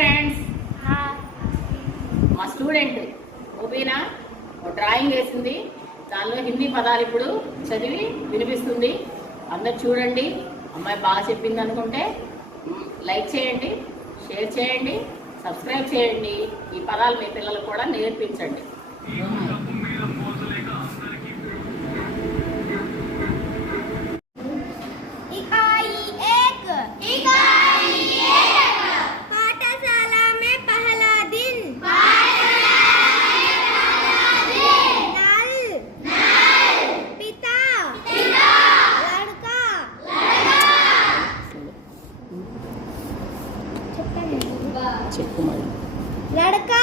Friends, మా student ఓబీనా drawing వేసింది. దానిలో హిందీ పదాలు ఇప్పుడు చదివి వినిపిస్తుంది. అందరు చూడండి. అమ్మాయి బాగా చెప్పింది అనుకుంటే లైక్ చేయండి, షేర్ చేయండి, సబ్స్క్రైబ్ చేయండి. ఈ పదాలు మీ పిల్లలకు కూడా నేర్పించండి. लड़का